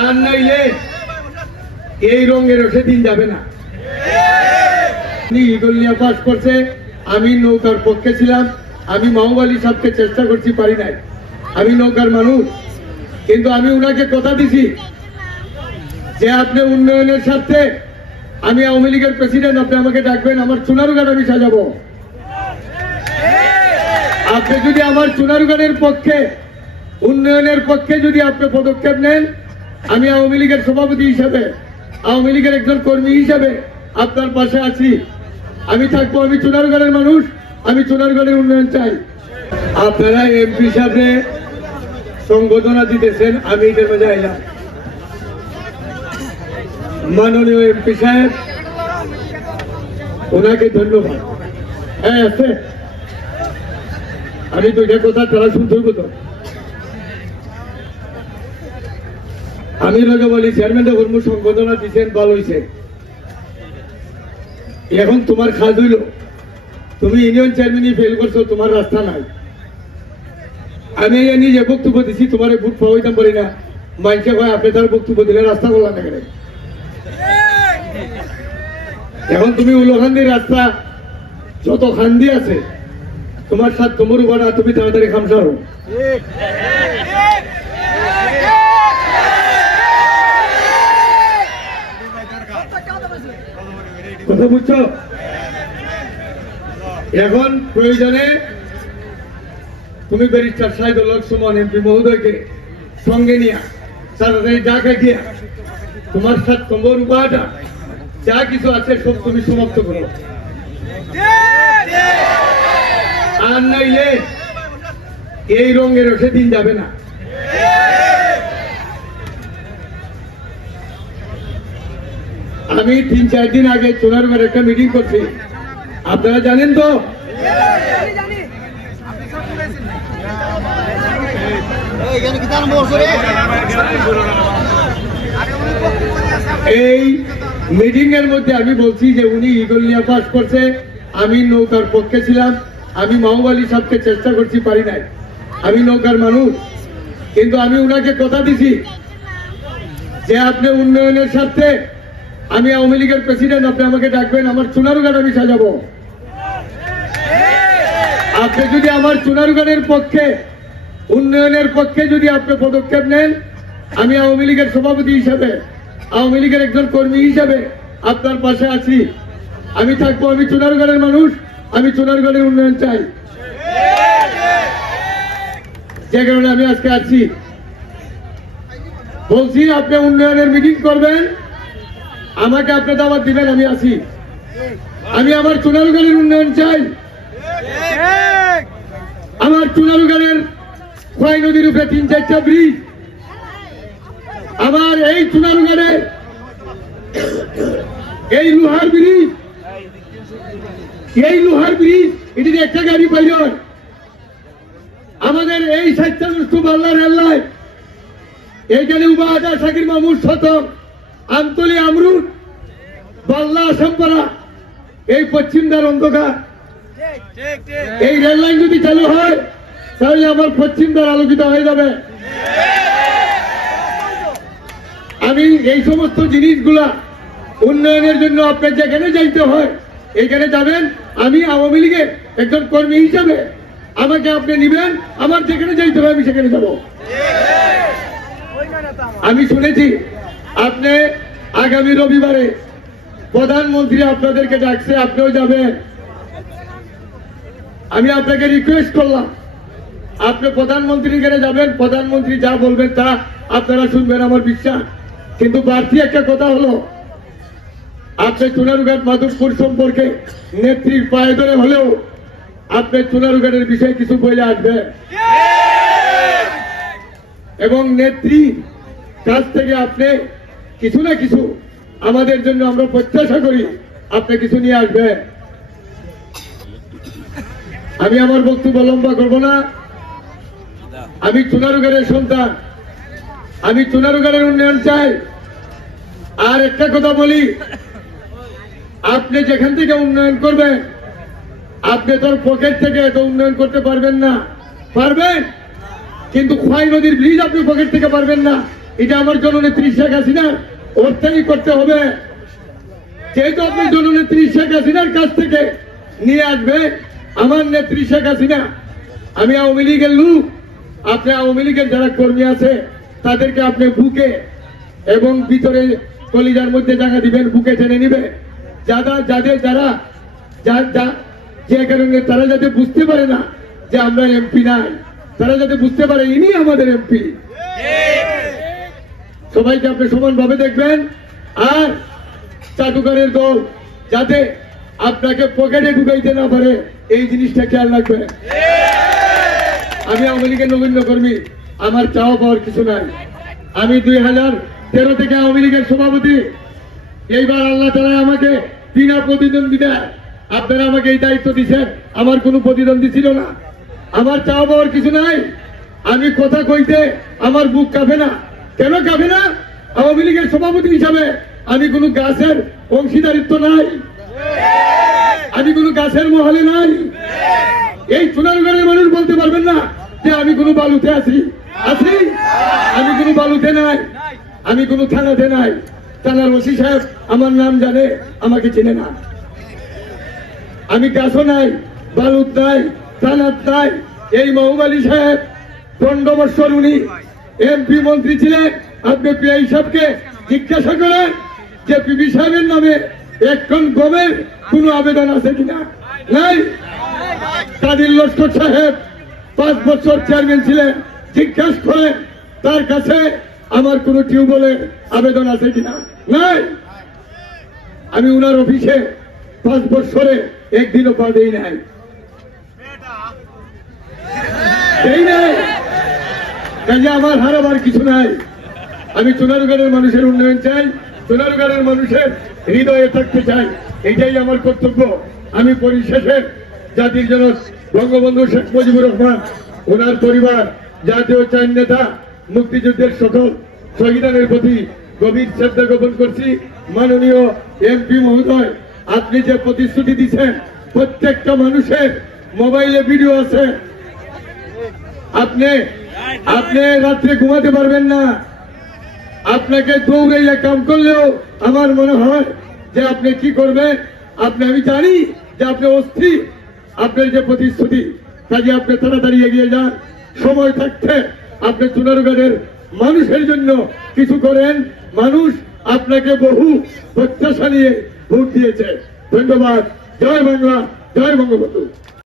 আর নাইলে এই রঙের সেদিন যাবে না। ইগল নিয়ে পাস করছে, আমি নৌকার পক্ষে ছিলাম, আমি মাহবুব সাহেবকে চেষ্টা করছি, পারি নাই। আমি নৌকার মানুষ, কিন্তু আমি উনাকে কথা দিছি যে আপনি উন্নয়নের স্বার্থে, আমি আওয়ামী লীগের প্রেসিডেন্ট, আপনি আমাকে ডাকবেন, আমার চুনারুঘাট আমি সাজাবো। আপনি যদি আমার চুনারুঘাটের পক্ষে, উন্নয়নের পক্ষে যদি আপনি পদক্ষেপ নেন, আমি আওয়ামী লীগের সভাপতি হিসাবে, আওয়ামী লীগের একজন কর্মী হিসাবে আপনার পাশে আছি, আমি থাকবো। আমি চুনারুঘাটের মানুষ, আমি চুনারুঘাটের উন্নয়ন চাই। আপনারা এমপি হিসাবে সংবর্ধনা দিতেছেন, আমি এটার মধ্যে আইলাম। মাননীয় এমপি সাহেব, ওনাকে ধন্যবাদ। হ্যাঁ আছে, আমি দুইটা কথা তারা শুনতে হইব তো। আমি রোজা বলি চেয়ারম্যান কর্ম সংবর্ধনা দিচ্ছেন, ভালো হয়েছে। এখন তোমার কাজ হইল, তুমি ইউনিয়ন চেয়ারম্যানই ফেল করছো, তোমার রাস্তা নাই। আমি নিজে বক্তব্য দিচ্ছি, তোমার ভোট পাওয়াইতাম পারি না, মাইকে হয় আপনি তার বক্তব্য দিলে রাস্তা করলাম না। এখন তুমি উলোখান্দির রাস্তা যত খান্দি আছে, তোমার সাথে তোমার উপানা, তুমি তাড়াতাড়ি খামসারো। কথা বুঝছো? এখন প্রয়োজনে তুমি ব্যারিস্টার সাহেদুল হক সুমন এমপি মহোদয়কে সঙ্গে নিয়ে তাড়াতাড়ি ঢাকা গিয়া তোমার সাথে তোমার উপায়টা যা কিছু আছে সব তুমি সমাপ্ত করো। আর নাইলে এই রঙের সেদিন যাবে না। আমি 3-4 দিন আগে চুনারুঘাটে একটা মিটিং করছি, আপনারা জানেন তো? এই মিটিং এর মধ্যে আমি বলছি যে উনি ইগল নিয়ে পাস করছে, আমি নৌকার পক্ষে ছিলাম, আমি মাহবুব সাহেবকে চেষ্টা করছি, পারি নাই। আমি নৌকার মানুষ, কিন্তু আমি উনাকে কথা দিছি যে আপনি উন্নয়নের স্বার্থে, আমি আওয়ামী লীগের প্রেসিডেন্ট, আপনি আমাকে ডাকবেন, আমার চুনারুঘাট আমি সাজাবো। আপনি যদি আমার চুনারুঘাটের পক্ষে, উন্নয়নের পক্ষে যদি আপনি পদক্ষেপ নেন, আমি আওয়ামী লীগের সভাপতি হিসাবে, আওয়ামী লীগের একজন কর্মী হিসাবে আপনার পাশে আছি, আমি থাকবো। আমি চুনারুঘাটের মানুষ, আমি চুনারুঘাটের উন্নয়ন চাই। যে কারণে আমি আজকে আছি, বলছি আপনি উন্নয়নের মিটিং করবেন, আমাকে আপনি দাওয়াত দিবেন, আমি আছি। আমি আমার চুনারুঘাটের উন্নয়ন চাই। আমার চুনারুঘাটের খোয়াই নদীর উপরে 3-4টা ব্রিজ, আমার এই চুনারুঘাটের এই লোহার ব্রিজ, এটি একটা গাড়ি পাইল। আমাদের এই স্বাস্থ্যগ্রস্ত বাল্লা রেল লাইন, এইখানে উবাহাটা শাকির মাহমুদ শতক, আমতলি আমরুদ, বাল্লা আসামপাড়া, এই পশ্চিমদার অন্ধকার, এই রেল লাইন যদি চালু হয় তাহলে আমার পশ্চিমদার আলোকিত হয়ে যাবে। আমি এই সমস্ত জিনিসগুলা উন্নয়নের জন্য আপনার যেখানে যাইতে হয় এইখানে যাবেন। আমি আওয়ামী লীগের একজন কর্মী হিসাবে আমাকে আপনি নিবেন, আমার যেখানে যাইতে হয় আমি সেখানে যাব। আমি শুনেছি আপনি আগামী রবিবারে প্রধানমন্ত্রী আপনাদেরকে ডাকছে, আপনিও যাবেন। আমি আপনাকে রিকোয়েস্ট করলাম, আপনি প্রধানমন্ত্রীর কাছে যাবেন, প্রধানমন্ত্রী যা বলবেন তা আপনারা শুনবেন, আমার বিশ্বাস। কিন্তু বাড়তি একটা কথা হলো, আপনি চুনারুঘাট মাধবপুর সম্পর্কে নেত্রীর পায়ে ধরে হলেও আপনি চুনারুঘাটের বিষয়ে কিছু বলে আসবেন, এবং নেত্রীর কাছ থেকে আপনি কিছু না কিছু আমাদের জন্য আমরা প্রত্যাশা করি আপনি কিছু নিয়ে আসবেন। আমি আমার বক্তব্য লম্বা করব না। আমি চুনারুঘাটের সন্তান, আমি চুনারুঘাটের উন্নয়ন চাই। আর একটা কথা বলি, আপনি যেখান থেকে উন্নয়ন করবেন, আপনি তোর পকেট থেকে এত উন্নয়ন করতে পারবেন না। পারবেন, কিন্তু খোয়াই নদীর ব্রিজ আপনি পকেট থেকে পারবেন না, এটা আমার জননেত্রী শেখ হাসিনা ওর থেকেই করতে হবে। যেহেতু আপনি জননেত্রী শেখ হাসিনার কাছ থেকে নিয়ে আসবে আমার নেত্রী শেখ হাসিনা, আমি আওয়ামী লীগের লোক, আপনি আওয়ামী লীগের যারা কর্মী আছে তাদেরকে আপনি বুকে এবং ভিতরে কলিজার মধ্যে জায়গা দিবেন, বুকে টেনে নিবে। যে কারণে তারা যাতে বুঝতে পারে না যে আমরা এমপি নাই, তারা যাতে বুঝতে পারে ইনি আমাদের এমপি। সবাইকে আপনি সমানভাবে দেখবেন। আর চাটুকারের দল যাতে আপনাকে পকেটে ঢুকাইতে না পারে এই জিনিসটা খেয়াল রাখবেন। আমি আওয়ামী লীগের নগণ্য কর্মী, আমার চাওয়া পাওয়ার কিছু নাই। আমি 2013 থেকে আওয়ামী লীগের সভাপতি। এইবার আল্লাহ তাআলা আমাকে বিনা প্রতিদ্বন্দ্বিতা আপনারা আমাকে এই দায়িত্ব দিচ্ছেন, আমার কোনো প্রতিদ্বন্দ্বী ছিল না। আমার চাওয়া পাওয়ার কিছু নাই। আমি কথা কইতে আমার বুক কাঁপে না। কেন কাঁপে না? আওয়ামী লীগের সভাপতি হিসাবে আমি কোনো গাছের অংশীদারিত্ব নাই, আমি কোনো গাছের মহলে নাই। এই সোনারগড়ের মানুষ বলতে পারবেন না যে আমি কোনো বালুতে আছি। আমি কোনো বালুতে নাই, আমি কোনো থানাতে নাই। থানার ওসি সাহেব আমার নাম জানে, আমাকে চেনে না। আমি গাছও নাই, বালুত নাই, থানাত নাই। এই মাহবুব আলী সাহেব 15 বছর উনি এমপি মন্ত্রী ছিলেন। আপনি পিআই সাহেবকে জিজ্ঞাসা করেন যে পিবি সাহেবের নামে এখন গমের কোন আবেদন আছে কিনা? নাই। কাদির লস্কর সাহেব 5 বছর চেয়ারম্যান ছিলেন, জিজ্ঞাসা করেন তার কাছে আমার কোন টিউবওয়েলের আবেদন আছে কিনা? নাই। আমি উনার অফিসে 5 বছরে একদিনও পা দেই নাই। কাজে আমার হারাবার কিছু নাই। আমি সোনারগড়ের মানুষের উন্নয়ন চাই, সোনারগড়ের মানুষের হৃদয়ে থাকতে চাই, এটাই আমার কর্তব্য। আমি পরিশেষে জাতির জনক বঙ্গবন্ধু শেখ মুজিবুর রহমান, ওনার পরিবার, জাতীয় চার নেতা, মুক্তিযুদ্ধের সকল শহীদানের প্রতি গভীর শ্রদ্ধা জ্ঞাপন করছি। মাননীয় এমপি মহোদয়, আপনি যে প্রতিশ্রুতি দিচ্ছেন, প্রত্যেকটা মানুষের মোবাইলে ভিডিও আছে। আপনি রাত্রে ঘুমাতে পারবেন না। আপনাকে দৌড়াইয়া কাম করলেও আমার মনে হয় যে আপনি কি করবেন। আমি জানি যে আপনি অস্থির, আপনার যে প্রতিশ্রুতি, কাজে আপনি তাড়াতাড়ি এগিয়ে যান। সময় থাকতে আপনি সোনারগড়ের মানুষের জন্য কিছু করেন। মানুষ আপনাকে বহু প্রত্যাশা নিয়ে ভোট দিয়েছে। ধন্যবাদ। জয় বাংলা, জয় বঙ্গবন্ধু।